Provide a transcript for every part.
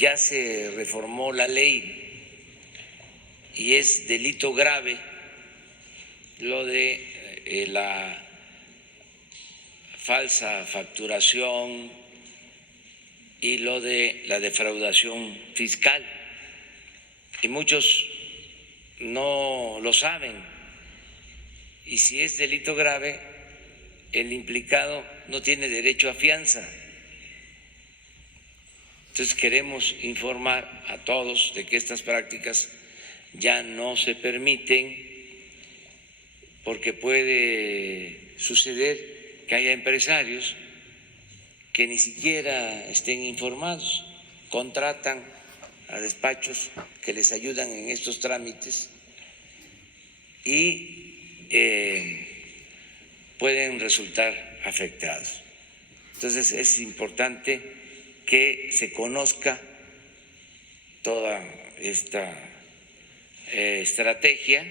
ya se reformó la ley y es delito grave lo de la falsa facturación y lo de la defraudación fiscal. Y muchos no lo saben. Y si es delito grave, el implicado no tiene derecho a fianza. Entonces queremos informar a todos de que estas prácticas ya no se permiten, porque puede suceder que haya empresarios que ni siquiera estén informados, contratan a despachos que les ayudan en estos trámites y pueden resultar afectados. Entonces es importante que se conozca toda esta estrategia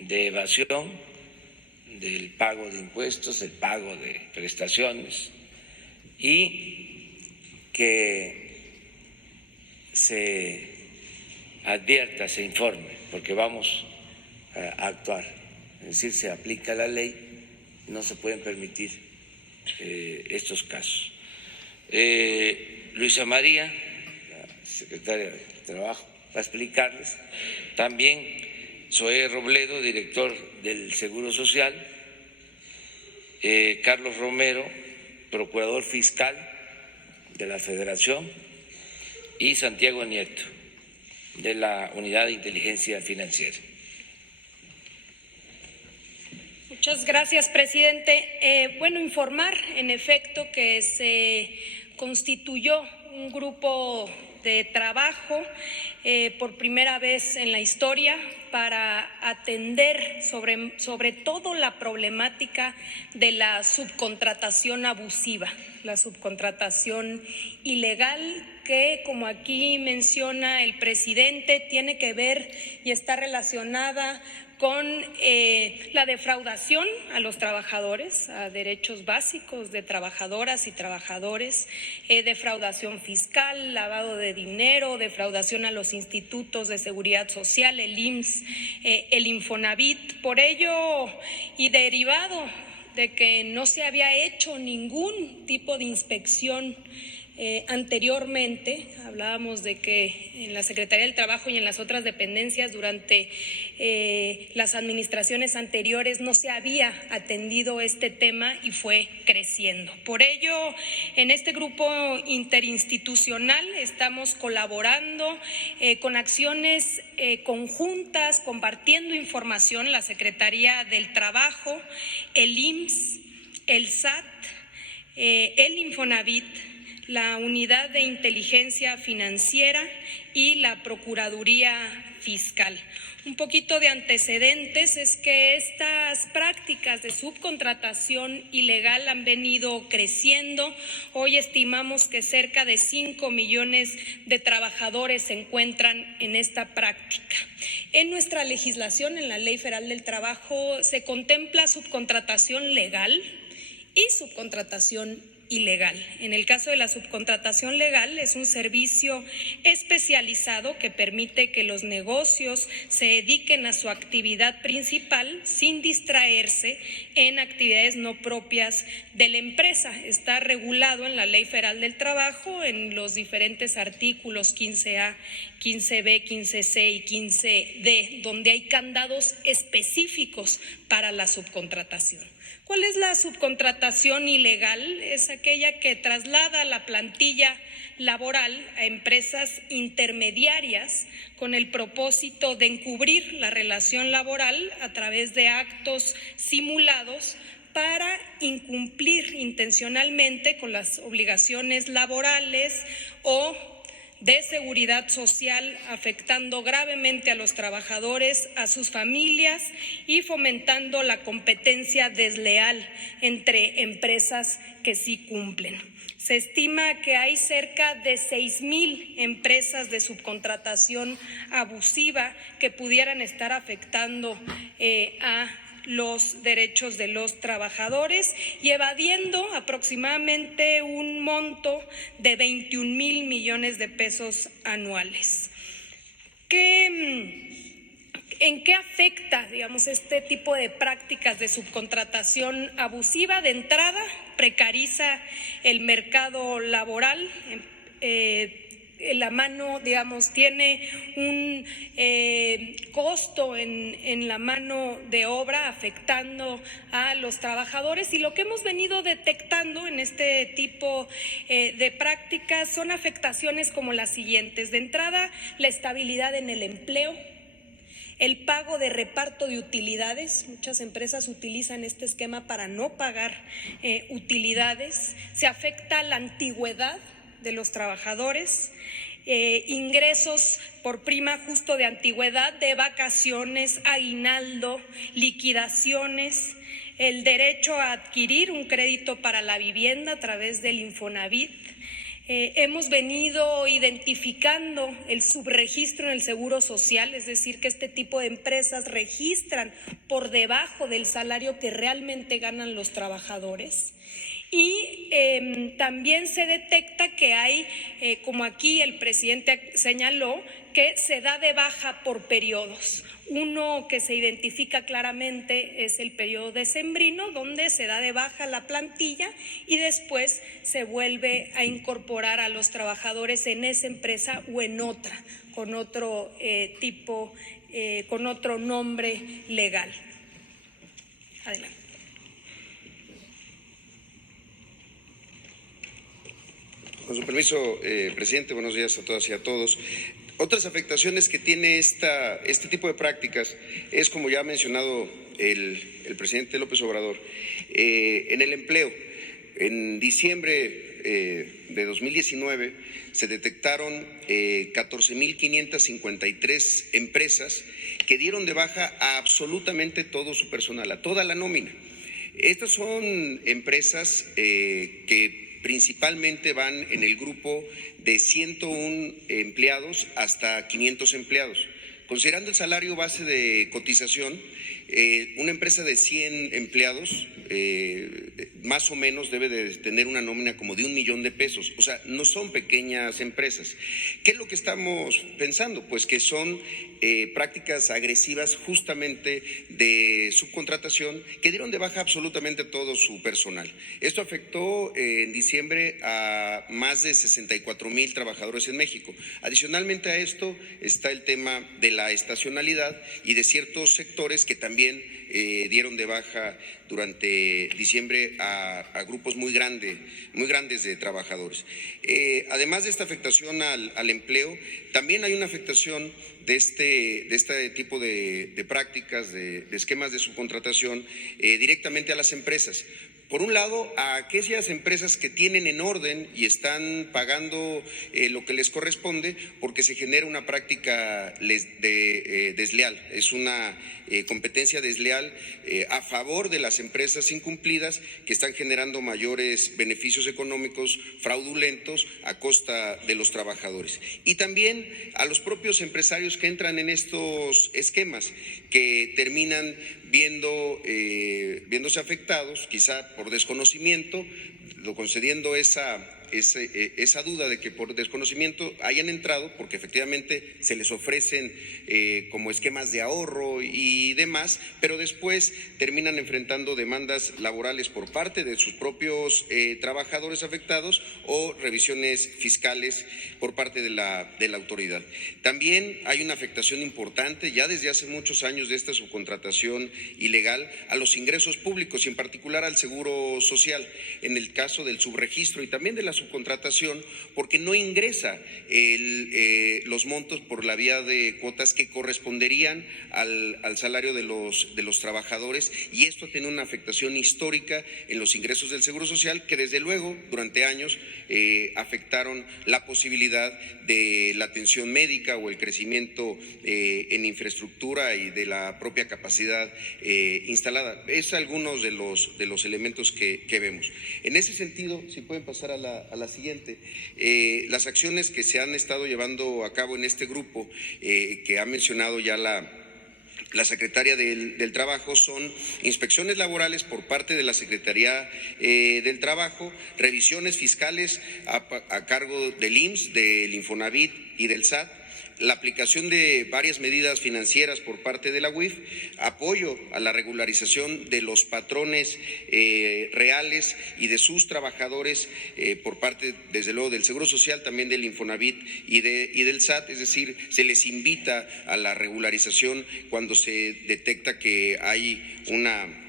de evasión del pago de impuestos, el pago de prestaciones, y que se advierta, se informe, porque vamos a actuar. Es decir, se aplica la ley, no se pueden permitir estos casos. Luisa María, la secretaria de Trabajo, va a explicarles. También Zoé Robledo, director del Seguro Social. Carlos Romero, procurador fiscal de la Federación. Y Santiago Nieto, de la Unidad de Inteligencia Financiera. Muchas gracias, presidente. Bueno, informar, en efecto, que se constituyó un grupo de trabajo por primera vez en la historia para atender sobre todo la problemática de la subcontratación abusiva, la subcontratación ilegal, que, como aquí menciona el presidente, tiene que ver y está relacionada con la defraudación a los trabajadores, a derechos básicos de trabajadoras y trabajadores, defraudación fiscal, lavado de dinero, defraudación a los institutos de seguridad social, el IMSS, el Infonavit. Por ello, y derivado de que no se había hecho ningún tipo de inspección anteriormente, hablábamos de que en la Secretaría del Trabajo y en las otras dependencias durante las administraciones anteriores no se había atendido este tema y fue creciendo. Por ello, en este grupo interinstitucional estamos colaborando con acciones conjuntas, compartiendo información, la Secretaría del Trabajo, el IMSS, el SAT, el Infonavit, la Unidad de Inteligencia Financiera y la Procuraduría Fiscal. Un poquito de antecedentes es que estas prácticas de subcontratación ilegal han venido creciendo. Hoy estimamos que cerca de 5 millones de trabajadores se encuentran en esta práctica. En nuestra legislación, en la Ley Federal del Trabajo, se contempla subcontratación legal y subcontratación ilegal. En el caso de la subcontratación legal, es un servicio especializado que permite que los negocios se dediquen a su actividad principal sin distraerse en actividades no propias de la empresa. Está regulado en la Ley Federal del Trabajo en los diferentes artículos 15A, 15B, 15C y 15D, donde hay candados específicos para la subcontratación. ¿Cuál es la subcontratación ilegal? Es aquella que traslada la plantilla laboral a empresas intermediarias con el propósito de encubrir la relación laboral a través de actos simulados para incumplir intencionalmente con las obligaciones laborales o de seguridad social, afectando gravemente a los trabajadores, a sus familias y fomentando la competencia desleal entre empresas que sí cumplen. Se estima que hay cerca de 6,000 empresas de subcontratación abusiva que pudieran estar afectando a los derechos de los trabajadores y evadiendo aproximadamente un monto de 21,000 millones de pesos anuales. ¿En qué afecta, digamos, este tipo de prácticas de subcontratación abusiva? De entrada, precariza el mercado laboral. La mano, digamos, tiene un costo en la mano de obra afectando a los trabajadores, y lo que hemos venido detectando en este tipo de prácticas son afectaciones como las siguientes. De entrada, la estabilidad en el empleo, el pago de reparto de utilidades. Muchas empresas utilizan este esquema para no pagar utilidades. Se afecta la antigüedad de los trabajadores, ingresos por prima justo de antigüedad, de vacaciones, aguinaldo, liquidaciones, el derecho a adquirir un crédito para la vivienda a través del Infonavit. Hemos venido identificando el subregistro en el Seguro Social, es decir, que este tipo de empresas registran por debajo del salario que realmente ganan los trabajadores. Y también se detecta que hay, como aquí el presidente señaló, que se da de baja por periodos. Uno que se identifica claramente es el periodo decembrino, donde se da de baja la plantilla y después se vuelve a incorporar a los trabajadores en esa empresa o en otra, con otro con otro nombre legal. Adelante. Con su permiso, presidente, buenos días a todas y a todos. Otras afectaciones que tiene este tipo de prácticas es, como ya ha mencionado el presidente López Obrador, en el empleo. En diciembre de 2019 se detectaron 14,553 empresas que dieron de baja a absolutamente todo su personal, a toda la nómina. Estas son empresas que principalmente van en el grupo de 101 empleados hasta 500 empleados. Considerando el salario base de cotización, una empresa de 100 empleados más o menos debe de tener una nómina como de 1 millón de pesos. O sea, no son pequeñas empresas. ¿Qué es lo que estamos pensando? Pues que son prácticas agresivas justamente de subcontratación que dieron de baja absolutamente todo su personal. Esto afectó en diciembre a más de 64,000 trabajadores en México. Adicionalmente a esto está el tema de la estacionalidad y de ciertos sectores que también dieron de baja durante diciembre a grupos muy grandes de trabajadores. Además de esta afectación al empleo, también hay una afectación de este tipo de prácticas, de esquemas de subcontratación directamente a las empresas. Por un lado, a aquellas empresas que tienen en orden y están pagando lo que les corresponde, porque se genera una práctica desleal, es una competencia desleal a favor de las empresas incumplidas que están generando mayores beneficios económicos fraudulentos a costa de los trabajadores. Y también a los propios empresarios que entran en estos esquemas, que terminan viéndose afectados, quizá por desconocimiento, concediendo esa duda de que por desconocimiento hayan entrado, porque efectivamente se les ofrecen como esquemas de ahorro y demás, pero después terminan enfrentando demandas laborales por parte de sus propios trabajadores afectados o revisiones fiscales por parte de la autoridad. También hay una afectación importante ya desde hace muchos años de esta subcontratación ilegal a los ingresos públicos y en particular al Seguro Social, en el caso del subregistro y también de la subcontratación, porque no ingresa los montos por la vía de cuotas que corresponderían al salario de los trabajadores, y esto tiene una afectación histórica en los ingresos del Seguro Social que desde luego durante años afectaron la posibilidad de la atención médica o el crecimiento en infraestructura y de la propia capacidad instalada. Es algunos de los elementos que vemos. En ese sentido, si pueden pasar a la siguiente, las acciones que se han estado llevando a cabo en este grupo que ha mencionado ya la la Secretaría del Trabajo son inspecciones laborales por parte de la Secretaría del Trabajo, revisiones fiscales a cargo del IMSS, del Infonavit y del SAT, la aplicación de varias medidas financieras por parte de la UIF, apoyo a la regularización de los patrones reales y de sus trabajadores por parte, desde luego, del Seguro Social, también del Infonavit y del SAT, es decir, se les invita a la regularización cuando se detecta que hay una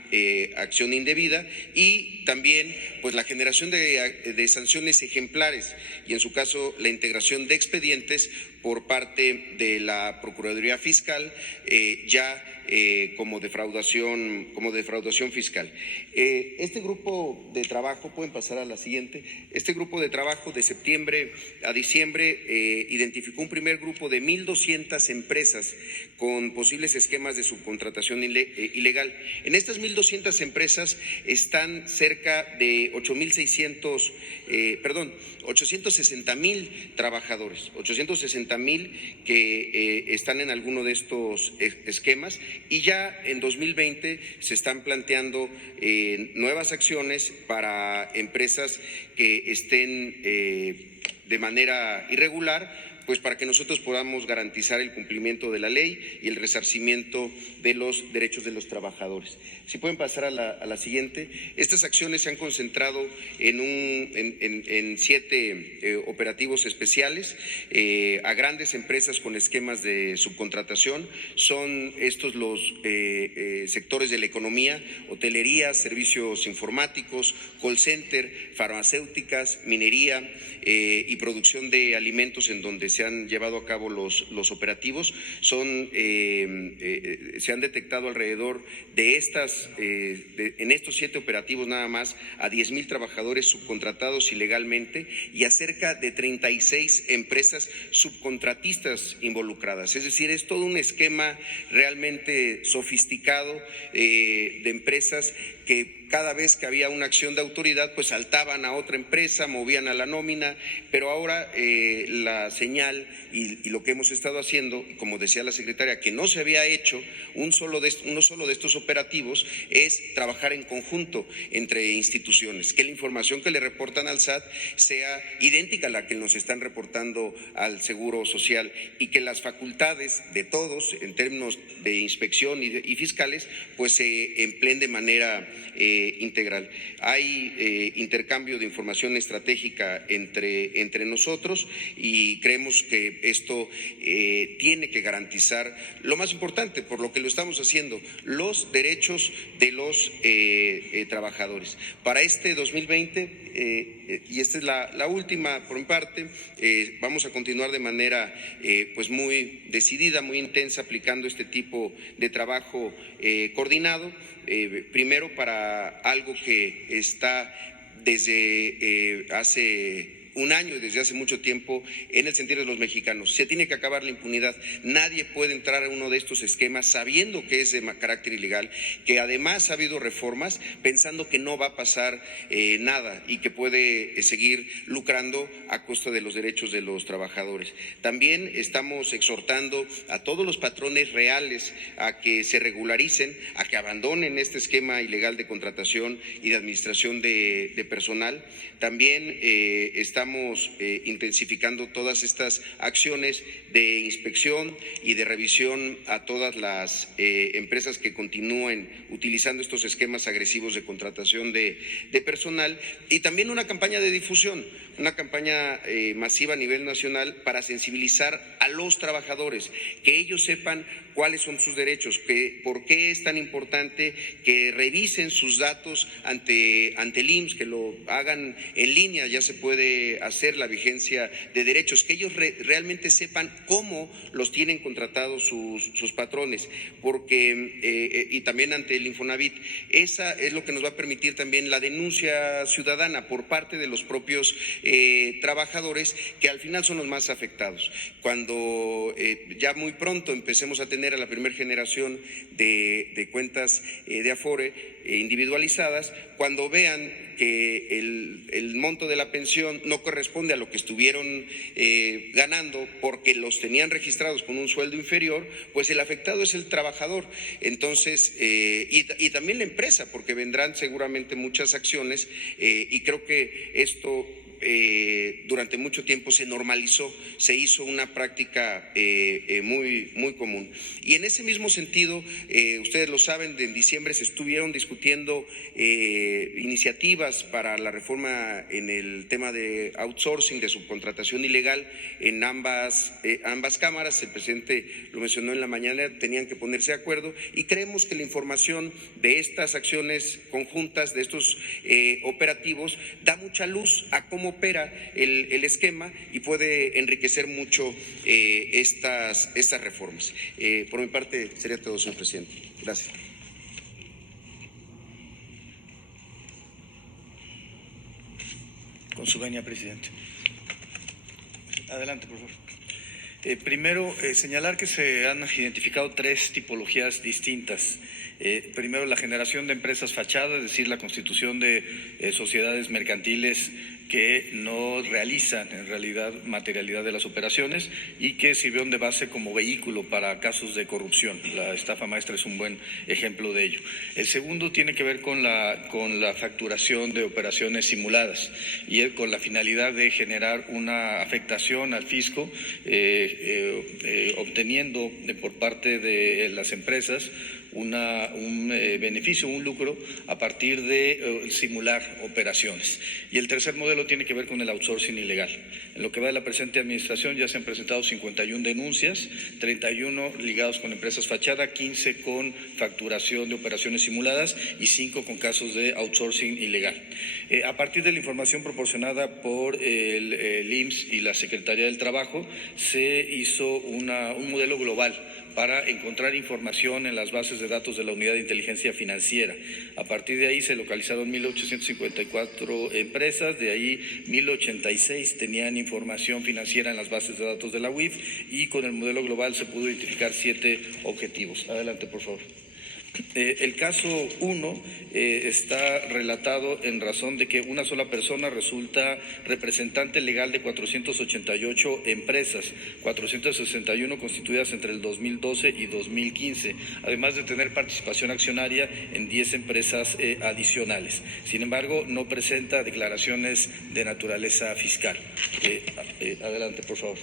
acción indebida, y también pues la generación de sanciones ejemplares y en su caso la integración de expedientes por parte de la Procuraduría Fiscal como defraudación fiscal. Este grupo de trabajo, pueden pasar a la siguiente, este grupo de trabajo de septiembre a diciembre identificó un primer grupo de 1,200 empresas con posibles esquemas de subcontratación ilegal. En estas 1,200 empresas están cerca de 860,000 trabajadores, 860,000 que están en alguno de estos esquemas, y ya en 2020 se están planteando nuevas acciones para empresas que estén de manera irregular, pues para que nosotros podamos garantizar el cumplimiento de la ley y el resarcimiento de los derechos de los trabajadores. Si pueden pasar a la siguiente. Estas acciones se han concentrado en 7 operativos especiales a grandes empresas con esquemas de subcontratación. Son estos los sectores de la economía: hotelería, servicios informáticos, call center, farmacéuticas, minería y producción de alimentos, en donde se han llevado a cabo los operativos. Se han detectado alrededor de en estos 7 operativos nada más a 10,000 trabajadores subcontratados ilegalmente y a cerca de 36 empresas subcontratistas involucradas. Es decir, es todo un esquema realmente sofisticado de empresas que cada vez que había una acción de autoridad, pues saltaban a otra empresa, movían a la nómina, pero ahora la señal y lo que hemos estado haciendo, como decía la secretaria, que no se había hecho uno solo de estos operativos, es trabajar en conjunto entre instituciones, que la información que le reportan al SAT sea idéntica a la que nos están reportando al Seguro Social, y que las facultades de todos en términos de inspección y fiscales pues se empleen de manera integral. Hay intercambio de información estratégica entre nosotros, y creemos que esto tiene que garantizar lo más importante, por lo que lo estamos haciendo, los derechos de los trabajadores. Para este 2020, y esta es la última por mi parte, vamos a continuar de manera pues muy decidida, muy intensa, aplicando este tipo de trabajo coordinado. Primero, para algo que está desde hace un año y desde hace mucho tiempo en el sentir de los mexicanos. Se tiene que acabar la impunidad. Nadie puede entrar a uno de estos esquemas sabiendo que es de carácter ilegal, que además ha habido reformas, pensando que no va a pasar nada y que puede seguir lucrando a costa de los derechos de los trabajadores. También estamos exhortando a todos los patrones reales a que se regularicen, a que abandonen este esquema ilegal de contratación y de administración de personal. También estamos intensificando todas estas acciones de inspección y de revisión a todas las empresas que continúen utilizando estos esquemas agresivos de contratación de personal, y también una campaña de difusión, una campaña masiva a nivel nacional para sensibilizar a los trabajadores, que ellos sepan cuáles son sus derechos, por qué es tan importante que revisen sus datos ante el IMSS, que lo hagan en línea, ya se puede hacer la vigencia de derechos, que ellos realmente sepan cómo los tienen contratados sus patrones, porque y también ante el Infonavit. Esa es lo que nos va a permitir también la denuncia ciudadana por parte de los propios trabajadores, que al final son los más afectados. Cuando ya muy pronto empecemos a tener a la primera generación de cuentas de Afore individualizadas, cuando vean que el monto de la pensión no no corresponde a lo que estuvieron ganando porque los tenían registrados con un sueldo inferior, pues el afectado es el trabajador. Entonces, y también la empresa, porque vendrán seguramente muchas acciones y creo que esto durante mucho tiempo se normalizó, se hizo una práctica muy común. Y en ese mismo sentido, ustedes lo saben, en diciembre se estuvieron discutiendo iniciativas para la reforma en el tema de outsourcing, de subcontratación ilegal en ambas cámaras. El presidente lo mencionó en la mañana, tenían que ponerse de acuerdo y creemos que la información de estas acciones conjuntas, de estos operativos, da mucha luz a cómo opera el esquema y puede enriquecer mucho estas reformas. Por mi parte sería todo, señor presidente. Gracias. Con su venia, presidente. Adelante, por favor. Primero, señalar que se han identificado tres tipologías distintas. Primero, la generación de empresas fachada, es decir, la constitución de sociedades mercantiles que no realizan en realidad materialidad de las operaciones y que sirvieron de base como vehículo para casos de corrupción. La estafa maestra es un buen ejemplo de ello. El segundo tiene que ver con la facturación de operaciones simuladas y con la finalidad de generar una afectación al fisco, obteniendo por parte de las empresas un beneficio, un lucro a partir de simular operaciones. Y el tercer modelo tiene que ver con el outsourcing ilegal. En lo que va de la presente administración ya se han presentado 51 denuncias, 31 ligados con empresas fachada, 15 con facturación de operaciones simuladas y 5 con casos de outsourcing ilegal. A partir de la información proporcionada por el IMSS y la Secretaría del Trabajo, se hizo un modelo global para encontrar información en las bases de datos de la Unidad de Inteligencia Financiera. A partir de ahí se localizaron 1.854 empresas, de ahí 1.086 tenían información financiera en las bases de datos de la UIF y con el modelo global se pudo identificar 7 objetivos. Adelante, por favor. El caso 1 está relatado en razón de que una sola persona resulta representante legal de 488 empresas, 461 constituidas entre el 2012 y 2015, además de tener participación accionaria en 10 empresas adicionales. Sin embargo, no presenta declaraciones de naturaleza fiscal. Adelante, por favor.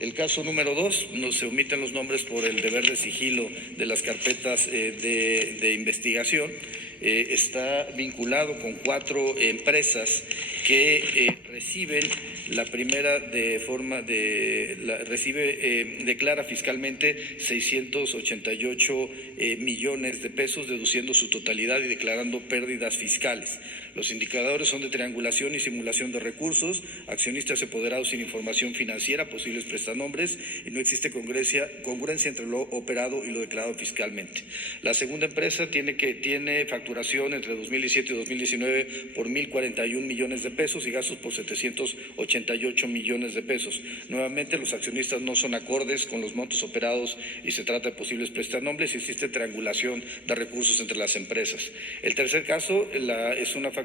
El caso número 2, no se omiten los nombres por el deber de sigilo de las carpetas de investigación. Está vinculado con 4 empresas que reciben la primera declara fiscalmente 688 millones de pesos, deduciendo su totalidad y declarando pérdidas fiscales. Los indicadores son de triangulación y simulación de recursos, accionistas apoderados sin información financiera, posibles prestanombres, y no existe congruencia entre lo operado y lo declarado fiscalmente. La segunda empresa tiene facturación entre 2017 y 2019 por 1.041 millones de pesos y gastos por 788 millones de pesos. Nuevamente, los accionistas no son acordes con los montos operados y se trata de posibles prestanombres y existe triangulación de recursos entre las empresas. El tercer caso es una facturación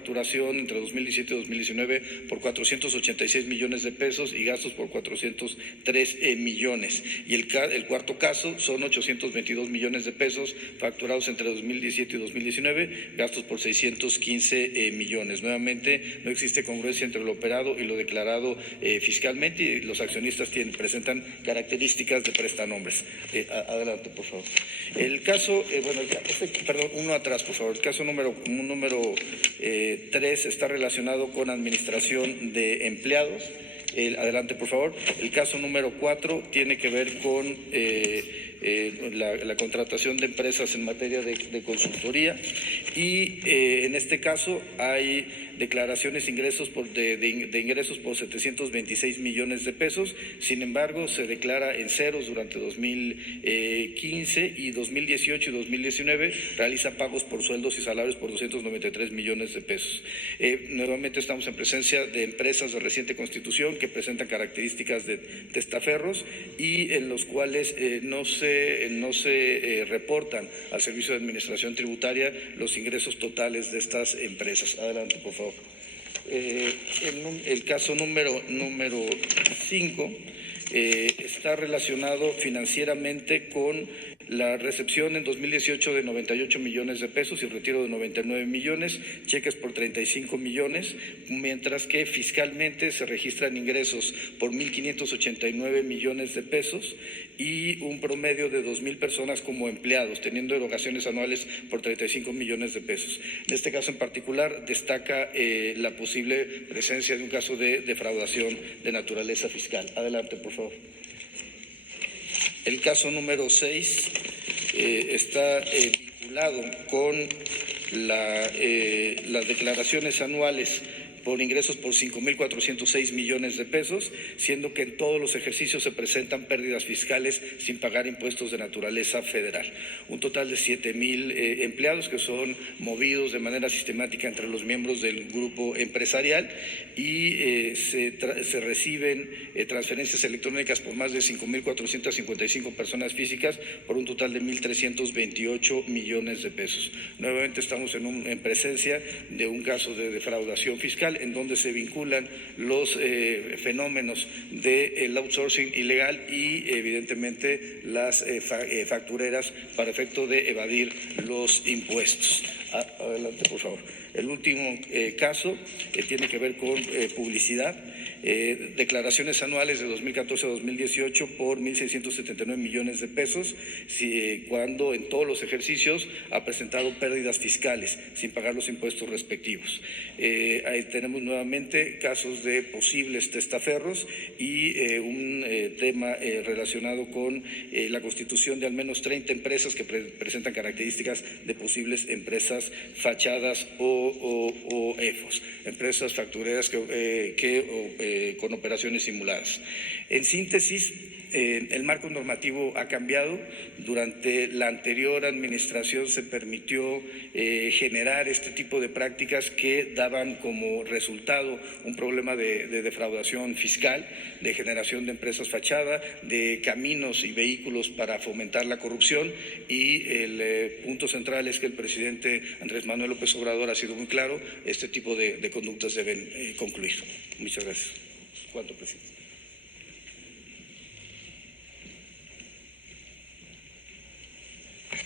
entre 2017 y 2019 por 486 millones de pesos y gastos por 403 millones. Y el cuarto caso son 822 millones de pesos facturados entre 2017 y 2019, gastos por 615 millones. Nuevamente, no existe congruencia entre lo operado y lo declarado fiscalmente y los accionistas presentan características de prestanombres. Adelante, por favor. El caso, uno atrás, por favor. El caso número 3 está relacionado con administración de empleados. Adelante, por favor. El caso número 4 tiene que ver con la contratación de empresas en materia de consultoría y en este caso hay declaraciones de ingresos por 726 millones de pesos. Sin embargo, se declara en ceros durante 2015 y 2018 y 2019 realiza pagos por sueldos y salarios por 293 millones de pesos. Nuevamente estamos en presencia de empresas de reciente constitución que presentan características de testaferros y en los cuales no se reportan al Servicio de Administración Tributaria los ingresos totales de estas empresas. Adelante, por favor. El caso número 5 está relacionado financieramente con la recepción en 2018 de 98 millones de pesos y retiro de 99 millones, cheques por 35 millones, mientras que fiscalmente se registran ingresos por 1.589 millones de pesos y un promedio de 2.000 personas como empleados, teniendo erogaciones anuales por 35 millones de pesos. En este caso en particular destaca la posible presencia de un caso de defraudación de naturaleza fiscal. Adelante, por favor. El caso número 6 está vinculado con las declaraciones anuales por ingresos por 5.406 millones de pesos, siendo que en todos los ejercicios se presentan pérdidas fiscales sin pagar impuestos de naturaleza federal. Un total de 7.000 empleados que son movidos de manera sistemática entre los miembros del grupo empresarial y se reciben transferencias electrónicas por más de 5.455 personas físicas por un total de 1.328 millones de pesos. Nuevamente estamos en presencia de un caso de defraudación fiscal en donde se vinculan los fenómenos del outsourcing ilegal y evidentemente las factureras para efecto de evadir los impuestos. Adelante, por favor. El último caso tiene que ver con publicidad. Declaraciones anuales de 2014 a 2018 por 1.679 millones de pesos, cuando en todos los ejercicios ha presentado pérdidas fiscales sin pagar los impuestos respectivos. Ahí tenemos nuevamente casos de posibles testaferros y un tema relacionado con la constitución de al menos 30 empresas que presentan características de posibles empresas fachadas o EFOS, empresas factureras con operaciones simuladas. En síntesis, el marco normativo ha cambiado. Durante la anterior administración se permitió generar este tipo de prácticas que daban como resultado un problema de defraudación fiscal, de generación de empresas fachada, de caminos y vehículos para fomentar la corrupción y el punto central es que el presidente Andrés Manuel López Obrador ha sido muy claro, este tipo de conductas deben concluir. Muchas gracias. ¿Cuánto, presidente?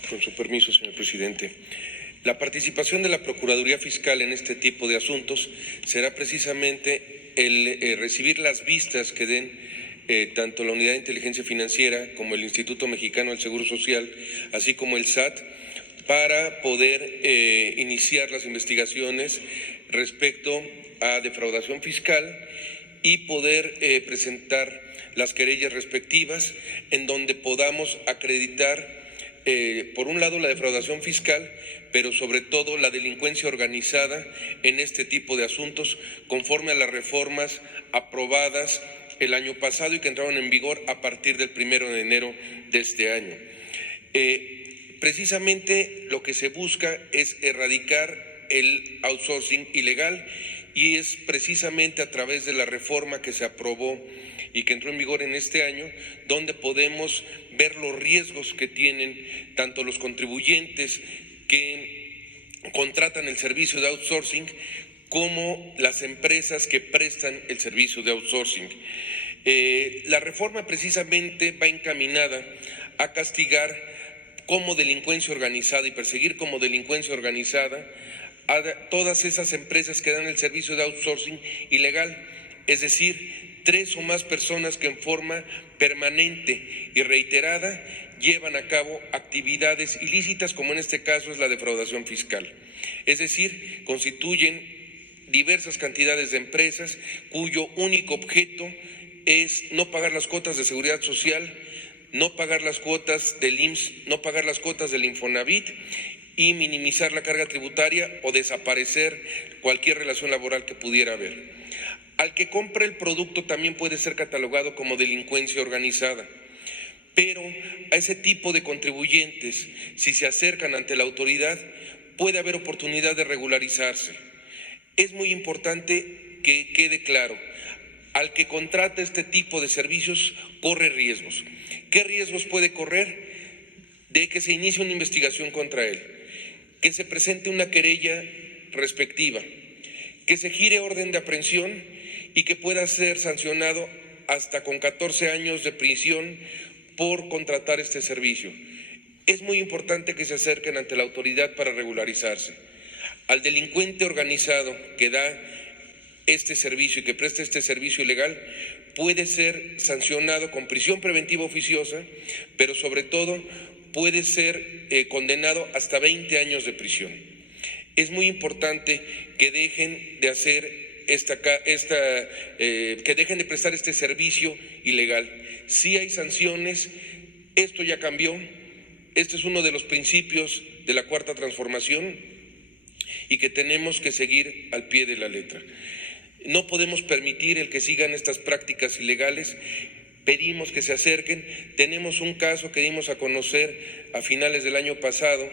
Con su permiso, señor presidente. La participación de la Procuraduría Fiscal en este tipo de asuntos será precisamente el recibir las vistas que den tanto la Unidad de Inteligencia Financiera como el Instituto Mexicano del Seguro Social, así como el SAT, para poder iniciar las investigaciones respecto a defraudación fiscal y poder presentar las querellas respectivas en donde podamos acreditar por un lado la defraudación fiscal, pero sobre todo la delincuencia organizada en este tipo de asuntos conforme a las reformas aprobadas el año pasado y que entraron en vigor a partir del 1 de enero de este año. Precisamente lo que se busca es erradicar el outsourcing ilegal y es precisamente a través de la reforma que se aprobó y que entró en vigor en este año, donde podemos ver los riesgos que tienen tanto los contribuyentes que contratan el servicio de outsourcing como las empresas que prestan el servicio de outsourcing. La reforma precisamente va encaminada a castigar como delincuencia organizada y perseguir como delincuencia organizada a todas esas empresas que dan el servicio de outsourcing ilegal, es decir, 3 o más personas que en forma permanente y reiterada llevan a cabo actividades ilícitas, como en este caso es la defraudación fiscal. Es decir, constituyen diversas cantidades de empresas cuyo único objeto es no pagar las cuotas de seguridad social, no pagar las cuotas del IMSS, no pagar las cuotas del Infonavit y minimizar la carga tributaria o desaparecer cualquier relación laboral que pudiera haber. Al que compra el producto también puede ser catalogado como delincuencia organizada, pero a ese tipo de contribuyentes, si se acercan ante la autoridad, puede haber oportunidad de regularizarse. Es muy importante que quede claro, al que contrata este tipo de servicios corre riesgos. ¿Qué riesgos puede correr? De que se inicie una investigación contra él, que se presente una querella respectiva, que se gire orden de aprehensión y que pueda ser sancionado hasta con 14 años de prisión por contratar este servicio. Es muy importante que se acerquen ante la autoridad para regularizarse. Al delincuente organizado que da este servicio y que presta este servicio ilegal puede ser sancionado con prisión preventiva oficiosa, pero sobre todo puede ser condenado hasta 20 años de prisión. Es muy importante que dejen de hacer que dejen de prestar este servicio ilegal. Sí hay sanciones, esto ya cambió, este es uno de los principios de la Cuarta Transformación y que tenemos que seguir al pie de la letra. No podemos permitir el que sigan estas prácticas ilegales. Pedimos que se acerquen. Tenemos un caso que dimos a conocer a finales del año pasado,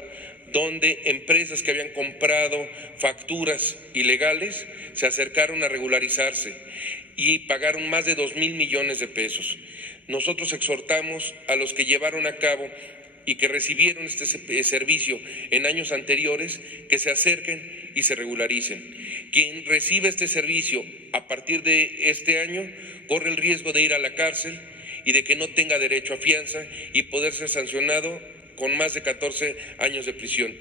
donde empresas que habían comprado facturas ilegales se acercaron a regularizarse y pagaron más de 2,000 millones de pesos. Nosotros exhortamos a los que llevaron a cabo y que recibieron este servicio en años anteriores que se acerquen y se regularicen. Quien recibe este servicio a partir de este año corre el riesgo de ir a la cárcel y de que no tenga derecho a fianza y poder ser sancionado con más de 14 años de prisión.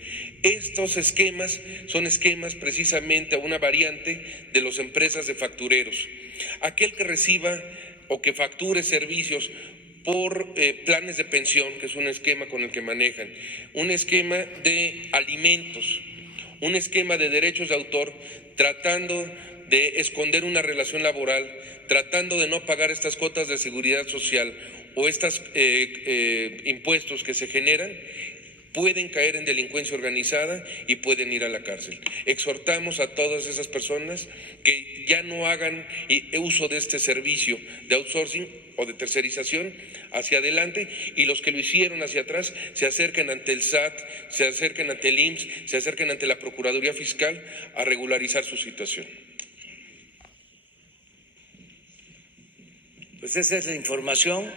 Estos esquemas son esquemas precisamente a una variante de las empresas de factureros. Aquel que reciba o que facture servicios por planes de pensión, que es un esquema con el que manejan, un esquema de alimentos, un esquema de derechos de autor, tratando de esconder una relación laboral, tratando de no pagar estas cuotas de seguridad social o estos impuestos que se generan, pueden caer en delincuencia organizada y pueden ir a la cárcel. Exhortamos a todas esas personas que ya no hagan uso de este servicio de outsourcing o de tercerización hacia adelante, y los que lo hicieron hacia atrás se acerquen ante el SAT, se acerquen ante el IMSS, se acerquen ante la Procuraduría Fiscal a regularizar su situación. Pues esa es la información.